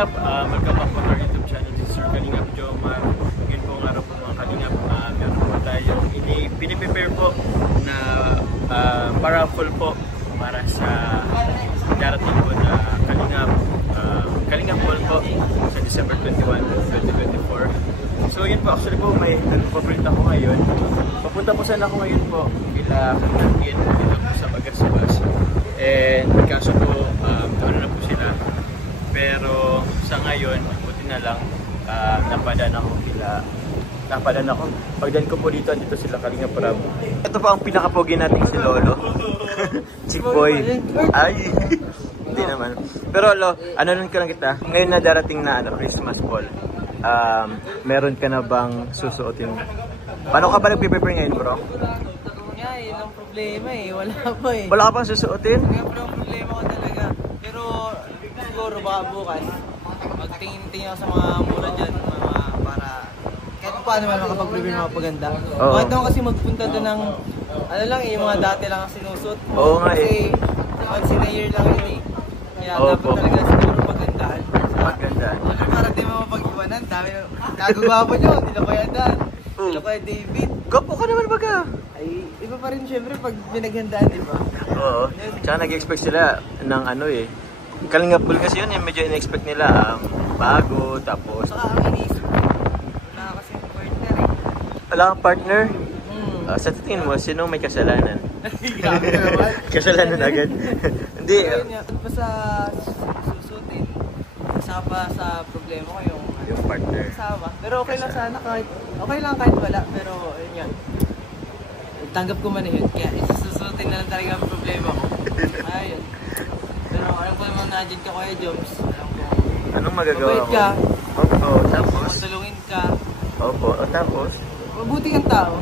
Kalingap, welcome back po to our YouTube channel. This is Sir Kalingap Jomar. Ngayon po ang araw po mga Kalingap. Meron po tayong piniprepare po na paraffle po para sa darating po na Kalingap Mall po sa December 21, 2024. So yun po, actually po may nagpaprint ako ngayon. Papunta po sana ako ngayon po kila Kinangkin dito po sa Bagasibas. And kaso po, ano na po sila. Pero sa ngayon, buti na lang, napadaan ako. Pagdan ko po dito sila Kalingap Prab. Ito po ang pinakapogi nating si Lolo. Chick boy. Ay, hindi naman. Pero Lo, ano nun ka lang kita? Ngayon na darating na Christmas ball. Meron ka na bang susuotin? Paano ka ba nag-prepare ngayon, bro? Nga, yun ang problema eh. Wala pa eh. Wala ka bang susuotin? Nga bro, ang problema ko talaga. Pero siguro baka bukas, magtingin-tingin ako sa mga mura dyan, para kahit paano man makapag-prepare mga paganda. Bakit naman kasi magpunta doon ng, ano lang eh, yung mga dati lang ang sinusot. Oo nga eh. Kasi once in a year lang yun eh. Kaya dapat talaga siguro pagandaan. Magandaan. Para di mo mapag-iwanan, dami nagagawa nyo, nila Kuya Dan, nila Kuya David. Gapo ka naman baga. Ay, iba pa rin syempre pag pinaghandaan, di ba? Oo. Tsaka nag-expect sila ng ano eh. Kalingap Pool kasi yun, medyo in-expect nila bago, tapos... Saka ang iniisip ko, wala kasi partner eh. Wala kang partner? Sa tingin mo, sino may kasalanan? Grabe naman. Kasalanan agad? Hindi. Ayun nga, pa sa susutin, saka pa sa problema ko yung partner. Kasama. Pero okay lang sana kahit wala, pero ayun nga. Tanggap ko man yun, kaya isusutin na lang talaga ang problema ko. Ayun. Pero alam ko naman na-agent ka Kuya Joms. Alam ko. Anong magagawa mabait ka. Opo, tapos? Matulungin ka. Opo, tapos? Mabuti kang tao.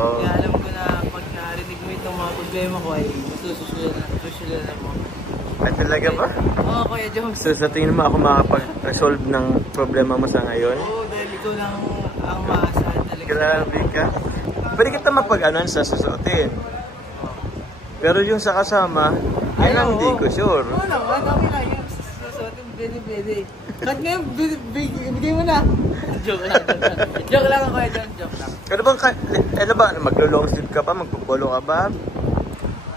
Oo. Kaya alam ko na pag narinig mo itong mga problema ko ay susulan mo. Ay talaga ba? Oo, Kuya Joms. So sa tingin mo ako makapag-resolve ng problema mo sa ngayon? Oo, dahil ikaw lang ang maasahan talaga. Grabe ka. Pwede kita mapag-anon sa susuotin. Pero yung sa kasama, yun ang hindi ko sure. Oo naman, kami lang yung susuotin, pwede. Kat ngayon, bigay mo na. Joke lang. Joke lang ako eh, joke lang. Ano ba, maglo-long sleeve ka pa, magpupolo ka ba?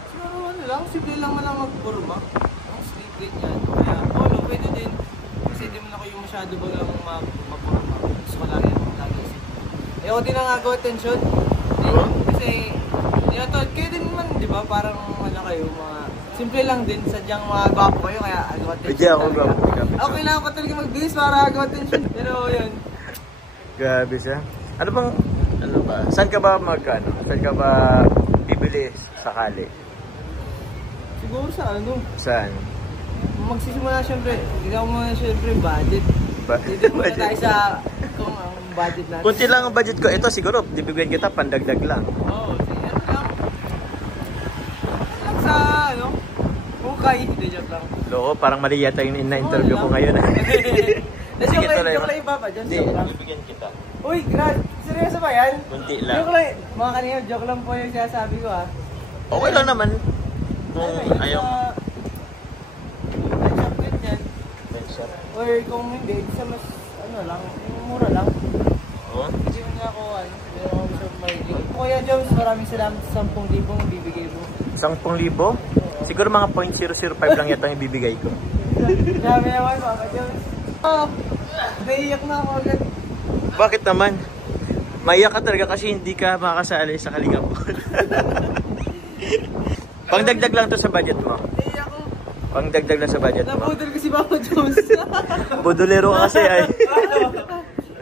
Siguro ano lang, simple lang man lang magpurma. Ang sleeve din yan. Kaya, polo, pwede din. Kasi di mo na ko yung masyado bagang magpurma. Gusto ko lagi isip. Ayoko din ang agaw attention. Kasi, kayo din naman, di ba? Parang wala kayo, mga simple lang din, sadyang mga gwapo kayo, kaya agaw attention. Pwede ako gwapo. Okay lang ako talaga magbihis para agaw attention. Pero yun. Grabe siya. Ano ba? Saan ka ba Saan ka ba bibili sakali? Siguro sa ano? Saan? Magsisimula syempre, ikaw mo syempre budget. Dito muna tayo sa kung ang budget natin. Kunti lang ang budget ko. Ito siguro, bibigyan kita pandagdag lang. Oo, ano lang. Lang sa ano? Hukay, hindi joke lang. Loko, parang mali yata yung na-interview ko ngayon. Joke lang yung Papa, joke lang. Bibigyan kita. Uy, grabe. Seryoso ba yan? Kunti lang. Joke lang. Mga kanina, joke lang po yung sinasabi ko ha. Okay lang naman. Kung ayaw. Shop ganyan. Or kung hindi, sa mas ano lang, mura lang. Oo? Hindi mo na ako pero ako gusto mahilig. Kuya Jones, maraming salamat sa 10,000 bibigay mo. 10,000? Siguro mga 0.005 lang yata yung ibibigay ko. Grabe naman Papa Jones. Naiiyak na ako agad. Bakit naman? Maiyak ka talaga kasi hindi ka makakasali sa Kalingap Pool. Pangdagdag lang to sa budget mo. Naiiyak ko. Pangdagdag lang sa budget mo. Nabudol ko si Papa Jones. Budolero ka kasi ay.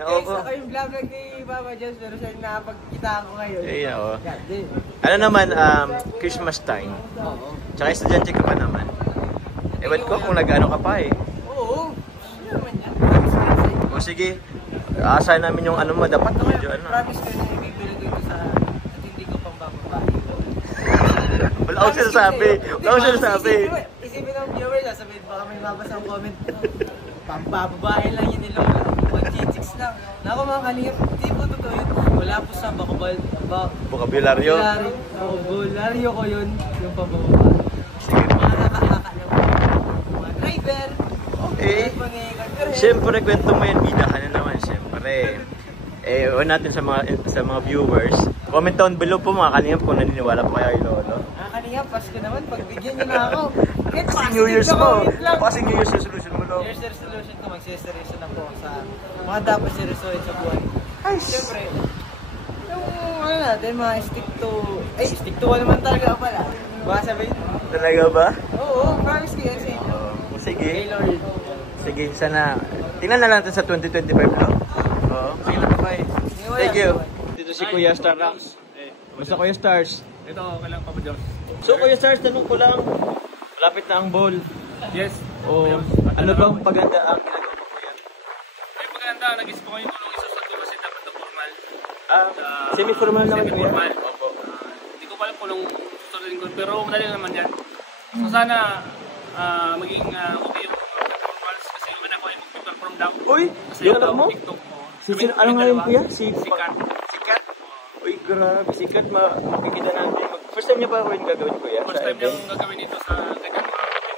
Guys, ako yung vlog ni Papa Jones pero siya yung nakapagkita ako ngayon. Ay, oo. Ano naman, Christmas time. Oo. Tsaka estudyante ka pa naman. Ewan ko kung nag-ano ka pa eh. Oo. Ano naman yan? O sige, aasahan namin yung ano mo, dapat medyo ano. Promise ko na ibibili ko ito sa at hindi ko pang bababae. Wala akong sinasabi. Wala akong sinasabi. Isipin ng viewers, sasabihin baka may mabasa ang comment. Pambababae lang yun nila. 1.6 lang. Naku mga kalingap, hindi po totoo yun. Wala po sa Bokabularyo. Bokabularyo ko yun, yung pambababae. Sige. Mga nakakakalaw. Mga driver. Eh, siyempre, kwento mo yan, bida ka na naman, siyempre. Ewan natin sa mga viewers. Comment down below po mga kalingap kung naniniwala po kayo kay Lolo. Kalingap, Pasko naman, pagbigyan nyo na ako. Kasi New Year's mo. Kasi New Year's resolution mo, Lolo. New Year's resolution ko, magsiseryoso na po sa mga dapat seryosohin sa buhay. Ay, siyempre, yung ano natin, mga stick to one naman talaga pala. Baka sabihin? Talaga ba? Oo, promise ko yan sa inyo. Sige. Hey Lord. Sige, sana. Tingnan na lang natin sa 2025 na. Oo. Sige lang, bye. Thank you. Dito si Kuya Starax. Basta Kuya Stars. Ito, okay lang, Papa Jones. So Kuya Stars, tanong ko lang. Malapit na ang ball. Yes. O, ano bang paganda ang ginagawa mo, Kuya? Ay, maganda. Nag-isip ko yung kulong isa sa tulo kasi dapat na formal. Semi-formal naman, Kuya. Semi-formal. Opo. Hindi ko pa alam kulong susunodin ko, pero madali naman yan. So sana maging okay yung formals kasi yung anak ko ay mag-perform daw. Uy, Kasi yung anak mo? TikTok mo. Ano nga yun, Kuya? Sikat. Sikat? Uy, grabe. Sikat, makikita natin. First time niya pa ako yung gagawin, Kuya? First time niyang gagawin ito sa ganyan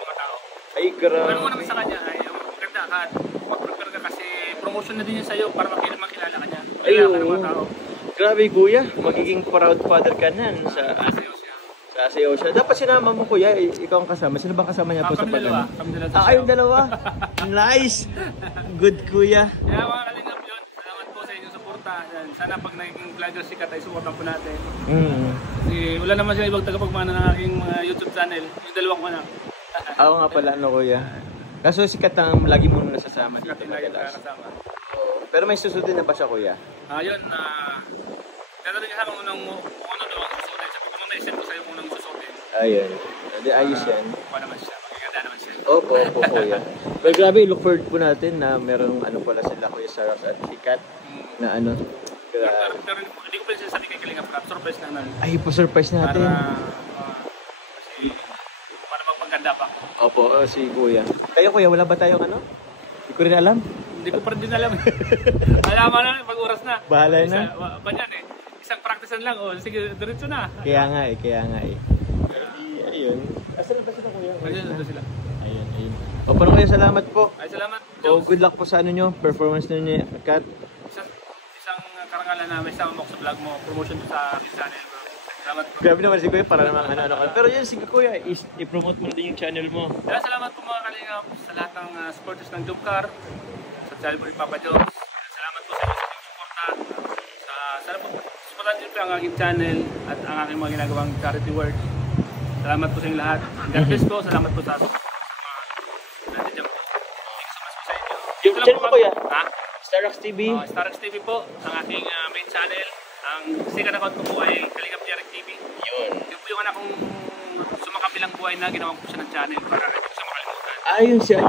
mga tao. Ay, grabe. Pero mo naman sa kanya ay maganda ka. Mag-prepare ka kasi promotion na din yan sa'yo para makilala ka niya. Makilala ka ng mga tao. Grabe, Kuya. Magiging proud father ka na sa Sa'yo siya. Sasayaw siya. Dapat sinama mo, Kuya. Ikaw ang kasama. Sino bang kasama niya po sa Kami dalawa. pag-ano? Kami dalawa. Kayong dalawa. Nice. Good, Kuya. Kaya mga kalingap yun, salamat po sa inyong suporta. Yan. Sana pag naging vlogger sikat ay supportan po natin. Kasi wala naman siya ibang tagapagmana ng aking YouTube channel. Yung dalawang ko na. Ako nga pala, ano, Kuya. Kaso sikat ang lagi mo nasasama dito. Sikat lagi madalas. kasama. Pero may susundin na ba siya, Kuya? Yun, tatanong niya sa akin kung ano daw ang susutin. Sabi ko, may-isip ko sa'yo kung anong susutin. Ayun. Hindi, ayos yan. Kuha naman siya. Magiganda naman siya. Opo, Kuya. Pero grabe, look forward po natin na merong ano pala sila, Kuya Starax at Sikat na ano. Pero hindi ko pa sinasabi kay Kalingap Rap. Surprise lang namin. Ay, pa-surprise natin. Kasi para magpaganda pa. Opo, si Kuya. Kayo, Kuya, wala ba tayong ano? Hindi ko rin alam. Hindi ko pa rin din alam. Alaman na pag oras na. Bahala na. Banyan eh. Isang practicean lang. Sige, diretso na. Kaya nga eh. Ayun. Asan na ba sila, Kuya? Ayun, nandun sila. Ayun. O, paano kayo? Salamat po. Ay, salamat. O, good luck po sa ano nyo, performance nyo, Kat. Isang karangalan na may sama mo sa vlog mo. Promotion to sa aking channel. Salamat po. Grabe naman si Kuya, para naman ano ka. Pero yun, sige Kuya, i-promote mo na din yung channel mo. Kaya salamat po mga kalingap sa lahat ng supporters ng Jumcar. Sa channel po ni Papa Jones. Salamat po sa inyong suporta. Sana po, supportan niyo po ang aking channel at ang aking mga ginagawang charity work. Salamat po sa inyong lahat. God bless po. Salamat po sa Thank you so much po sa inyo. Yung channel mo, Kuya? Ha? Starax TV. Starax TV po, ang aking main channel. Ang second account ko po ay Kalingap Jeric TV. Yun. Yung po yung anak kong sumakabilang buhay na ginawa ko siya ng channel para hindi ko siya makalimutan. Ayun siya.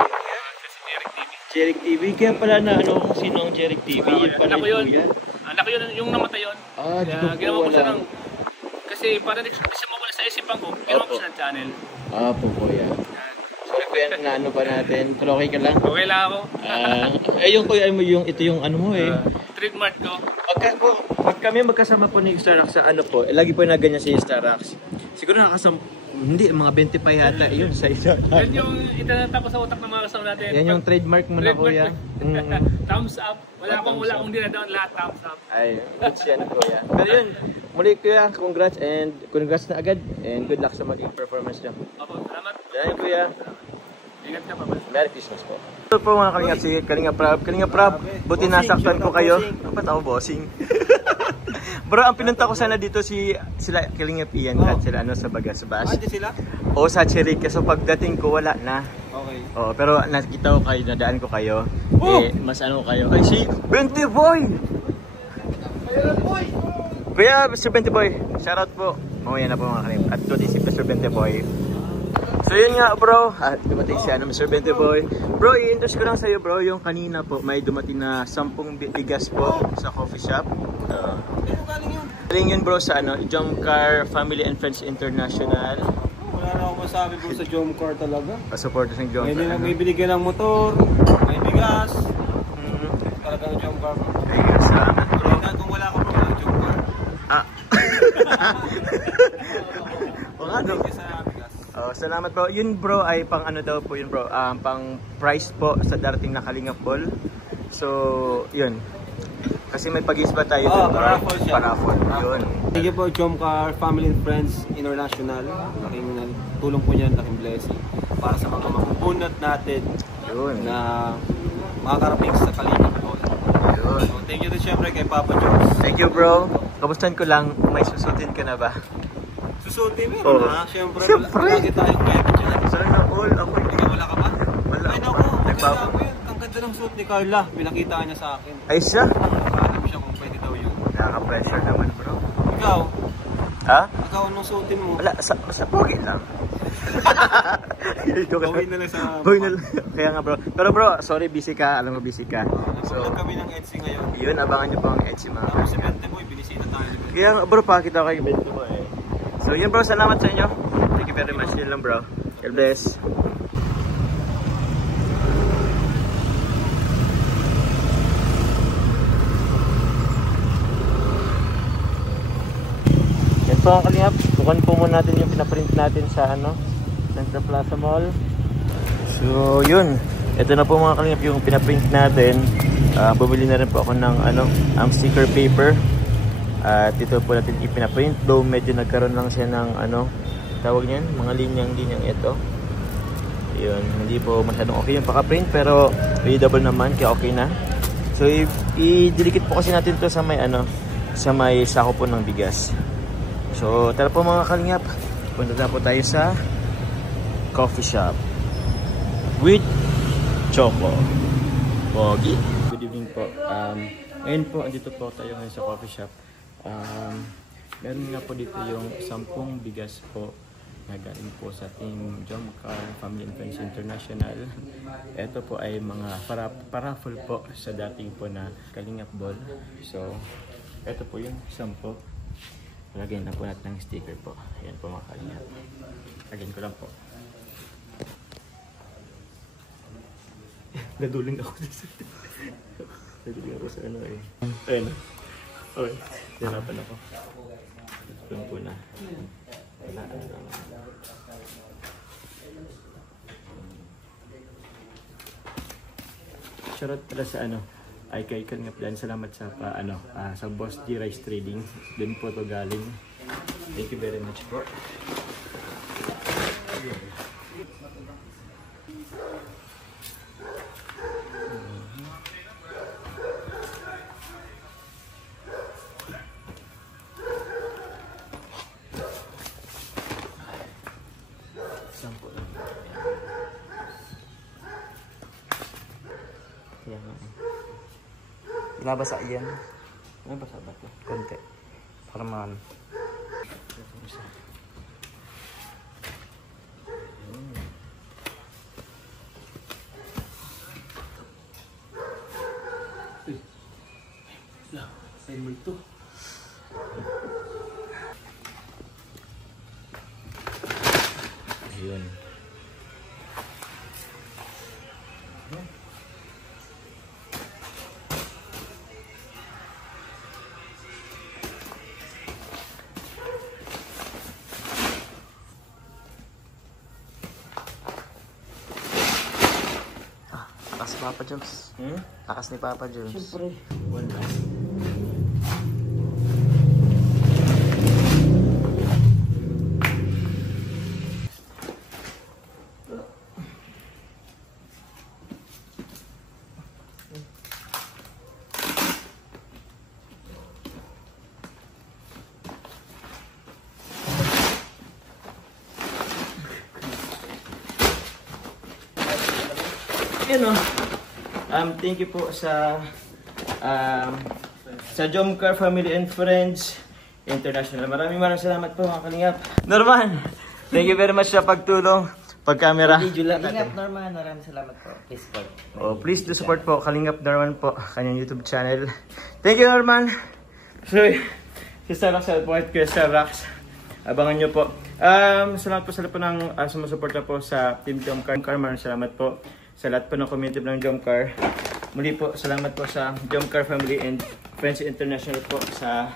Kasi Jeric TV. Jeric TV. Kaya pala na ano kung sino ang Jeric TV. Yun pala Anak ko yung yun. Kuya. Anak ko yun yung namatay yun. Di ko po ginawa ko siya wala. ng... Kasi para hindi siya mawala sa isipan ko, ginawa ko siya ng channel. Po Kuya. Sorry Kuya, na ano pa natin. Pero okay ka lang? Okay lang ako. Yung Kuya, ito yung ano mo eh. Trademark ko. Pag kami magkasama po ni Starax sa ano po, lagi po na ganyan si Starax. Siguro nakakasama, hindi, mga 25 yata yun sa isa. Yan yung itanata ko sa utak ng mga kasama natin. Yan yung trademark mo na Kuya. Thumbs up. Wala akong dinadaon lahat thumbs up. Ay, good yan Kuya. Pero yun, muli Kuya, congrats na agad and good luck sa maging performance niyo. Opo, salamat. Yan Kuya. Ingat ka pa ba? Merry Christmas po. Ito po mga Kalingap, si Kalingap Prab, buti nasaktan ko kayo. Ba't ako bossing? Bro, ang pinunta ko sana dito sila Kalingap Ian at sila sa Bagasbas. Di sila? O sa Chiric, so pagdating ko wala na. Okay. Pero nakita ko kayo, nadaan ko kayo. Mas ano kayo. Ay, si 20 Boy! Kuya, Mr. 20 Boy, shoutout po. Mamaya na po mga Kalingap. At kundi si Mr. 20 Boy. So yun nga bro, dumating si Mr. 20 Boy. Bro, i-introduce ko lang sa'yo bro, yung kanina po may dumating na 10 bigas po sa coffee shop. Galing yun bro sa Jumcar Family and Friends International. Wala na akong masabi bro sa Jumcar talaga. Supporters ng Jumcar. May binigyan ng motor, may bigas. Talagang Jumcar bro. Ay, salamat bro. Kung wala ka bro ng Jumcar. O nga no. Sa bigas. Salamat bro. Yun bro ay pang ano daw po yun bro, pang price po sa darating na Kalingap Ball. So, yun. Kasi may pag-isba tayo dun, bro. Paraffol siya. Paraffol. Yun. Thank you po, Jomcar Family and Friends International. Laking tulong po niyan, laking blessing. Para sa mga mapupunot natin Yun. na makakarating sa Kalingap Ball. Yun. So, thank you din syempre kay Papa Jones. Thank you bro. Kamustahan ko lang, may susutin ka na ba? Susuti mo Oo. na. Syempre, Syempre. lagi tayong pwede dyan. Sana all ako. Ikaw wala ka ba? Wala Ay pa. naku, ang Nagpapa- ganda mo yun. Ang ganda ng suit ni Carla. Pinakita niya sa akin. Ay siya? Nakahanap siya kung pwede daw yun. Nakaka-pressure naman bro. Ikaw, Ha? ikaw anong suotin mo? Wala, sa pogi lang. Gawin na lang sa... Boy na lang. Kaya nga bro. Pero bro, sorry busy ka. Alam mo busy ka. So, So, kami ng Etsy ngayon. yun, abangan nyo po ang Etsy mga Tapos si Kalingap. Bente Boy, binisita tayo. Kaya nga bro, pakita ko kayo bento mo eh. So yun bro, salamat sa inyo. Thank you very much. Yun lang bro. God bless. Yan po ang Kalingap. Bukan po muna natin yung pinaprint natin sa Central Plaza Mall. So yun. Ito na po mga Kalingap yung pinaprint natin. Bumili na rin po ako ng ang sticker paper. At ito po natin ipinaprint. Though medyo nagkaroon lang siya ng tawag niyan, mga linyang-linyang ito. Yun, hindi po masyadong okay yung paka-print pero readable naman kaya okay na. So i-delicate po kasi natin to sa may sa may sako po ng bigas. So tara po mga Kalingap, punta na po tayo sa coffee shop with Choco Pogi. Good evening po. Ngayon po andito po tayo ngayon sa coffee shop. Meron nga po dito yung 10 bigas po na galing po sa Team Jomcar Family and Friends International. Ito po ay mga paraffol po sa dating po na Kalingap Ball. So, ito po yung 10. Lagyan na po natin ng sticker po. Ayan po mga Kalingap. Lagyan ko lang po. Naduling ako sa naduling ako sa eh. Ayun. Okay. Hirapan ako. Ito po na. Shoutout pala sa ay kay Kalingap Dan. Salamat sa sa Boss G Rice Trading. Doon po to galing. Thank you very much po. Sampo lang. Yan nga. Nabasa yan. Nabasa ba ito? Konti. Para man. Ay mo ito. Ayun. Takas ni Papa Jones. Takas ni Papa Jones. Siyempre. Wala. Thank you po sa Jomcar Family and Friends International. Maraming salamat po mga Kalingap. Norman, thank you very much sa pagtulong, pag-camera. Kalingap Norman, maraming salamat po. Please support. Please do support po Kalingap Norman po, kanyang YouTube channel. Thank you Norman. So, si Sarax sa po at Kuya Sarax. Abangan nyo po. Salamat po sa lahat po ng sumusuporta po sa Team Jomcar. Maraming salamat po sa lahat po ng community ng Jomcar. Muli po, salamat po sa Jomcar Family and Friends International po sa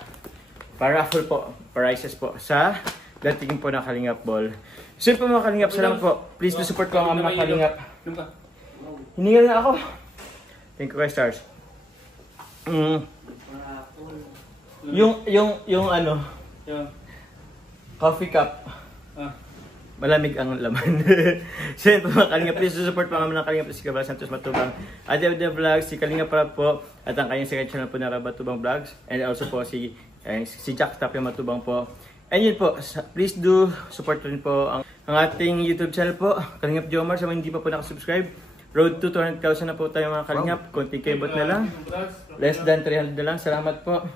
paraffol po, prizes po sa dating po ng Kalingap Ball. So po mga Kalingap, salamat po. Please do support po ang mga Kalingap. Hiningal na ako. Thank you guys, stars. Yung ano, coffee cup. Malamig ang laman. So yun po mga Kalingap, please do support po ang mga Kalingap si Cabral Santos Matubang, Ate Abda Vlogs, si Kalingap Prab po, at ang kanyang second channel po na Rabatubang Vlogs, and also po si Jack Tapia Matubang po. And yun po, please do support rin po ang ating YouTube channel po, Kalingap Jomar, sa mga hindi pa po nakasubscribe. Road to 200,000 na po tayo mga Kalingap, konting kebot na lang, less than 300 na lang, salamat po.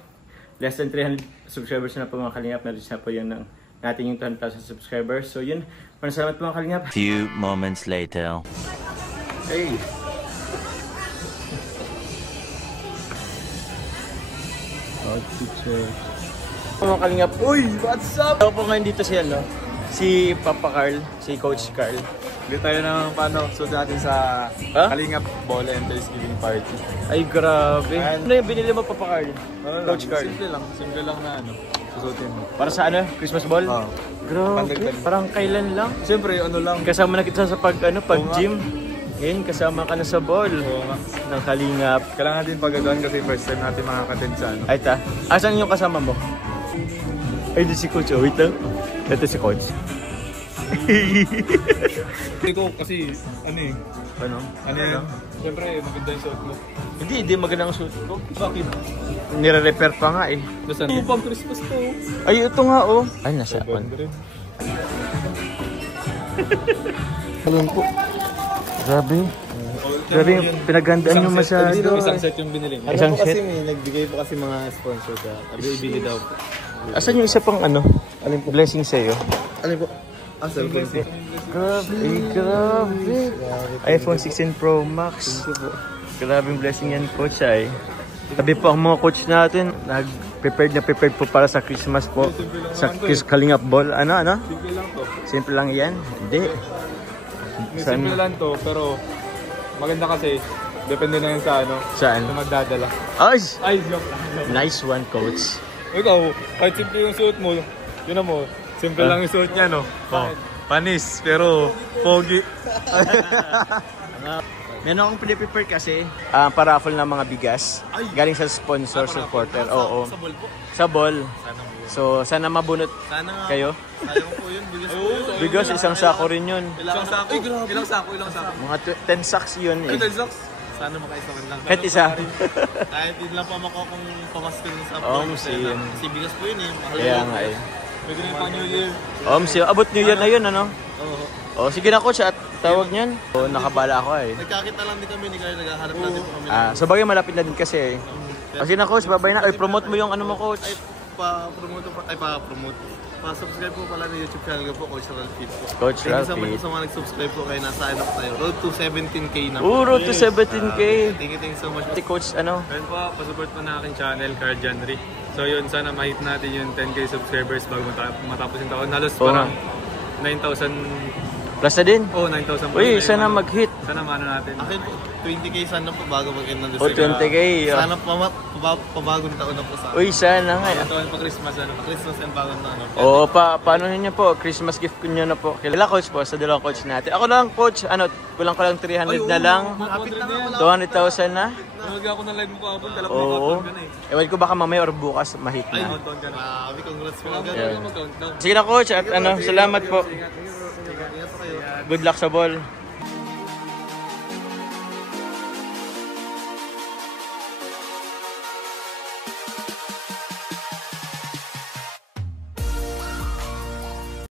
Less than 300 subscribers na po mga Kalingap, na-reach na po yun ng natin yung 200,000 subscribers. So yun, maraming salamat po mga Kalingap. Few moments later. Hey! Mga Kalingap, uy! What's up? Ako po ngayon dito si ano, si Papa Carl, si Coach Carl. Hindi tayo ng paano, suot natin sa Kalingap Ball and Thanksgiving Party. Ay grabe. Ano yung binili mo Papa Carl? Coach Carl? Simple lang na ano, susutin mo. Para sa ano? Christmas ball? Oo. Grabe. Parang kailan lang? Siyempre, ano lang. Kasama na kita sa pag-gym. Ngayon, kasama ka na sa ball. Oo nga. Ng Kalingap. Kailangan natin pagagawin kasi first time natin makakatin sa ano. Ay ta. Asan yung kasama mo? Ay, di si Coach. Oh, wait lang. Ito si Coach. Hindi ko kasi, ano eh. Ano? Ano yun? Siyempre, maganda yung suot mo. Hindi magandang suit ko. Bakit? Nire-repair pa nga eh. Nasaan? Pang Christmas to. Ay, ito nga oh. Ay, nasa Bond rin. Alam po. Grabe. Grabe yung pinagandaan nyo masyado. Isang set yung binili niya. Isang set? Kasi may nagbigay po kasi mga sponsor ka. Ibili daw po. Asan yung isa pang ano? Blessing sa'yo? Ano po? Cellphone po. Grabe, grabe. iPhone 16 Pro Max. Grabing blessing yan, Coach ay. Sabi po ang mga coach natin, prepared po para sa Christmas po. Sa Kalingap Ball. Ano? Simple lang to. Simple lang yan? Hindi. Simple lang to, pero maganda kasi, depende na yun sa ano. Saan? Sa magdadala. Ay! Joke lang. Nice one, Coach. Ikaw, kahit simple yung suot mo, yun na mo, simple lang yung suot niya, no? Oh, panis, pero pogi. Meron akong piniprepare kasi paraffle ng mga bigas. Galing sa sponsor, supporter. Oo. Sa ball po. Sa ball. Sana mo. So, sana mabunot Sana nga. kayo. Sayang po yun. Bigas po yun. Bigas, isang sako rin yun. Ilang sako? Ilang sako? Mga 10 sacks yun eh. Sana makaisaman lang. Kahit isa. Kahit yun lang pa kung pamasko dun sa Yun. Kasi bigas po yun eh. Kaya nga eh. Pwede na yung pang New Year. Abot New Year na yun, ano? Oo. Oh, sige na, Coach, at tawag niyan. Oh, nakabala ako eh. Nagkakita lang din kami ni Kaya naghahanap natin po kami. So bagay malapit na din kasi eh. Sige na, Coach, babay na. Ay, promote mo yung ano mo, Coach. Pa-promote. Pa-subscribe po pala ng YouTube channel ko po, Coach Ralphie po. Coach Thank you so much Ralphie. sa mga nag-subscribe po kayo. Nasa ano tayo. Road to 17K na po. Road to 17K. Thank you so much. Si Coach, ano? Ayun po, pasupport po na aking channel, Carl Janry. So yun, sana ma-hit natin yung 10K subscribers bago matapos yung taon. Halos Oo parang 9,000. Plus na din. Oh, 9,000 po. Uy, sana mag-hit. Sana maano natin. Akin po, 20K sana po bago mag-end ng O, 20K. Sana pabagong taon na po sa Uy, sana nga. Yung taon pa Christmas, ano. Christmas and bagong taon na po. Oo, paano niyo po? Christmas gift ko niyo na po. Kailan, Coach po? Sa dalawang coach natin. Ako lang, Coach. Kulang ko lang 300 na lang. 200,000 na. Nanood ako ng live mo kahapon, talap mo Oo. countdown ka na eh. Ewan ko baka mamaya or bukas mahit na. Countdown ka na. Grabe, congrats po. Yeah. Mag-countdown. Sige na, Coach. At ano, salamat po. Ingat po kayo. Good luck sa ball.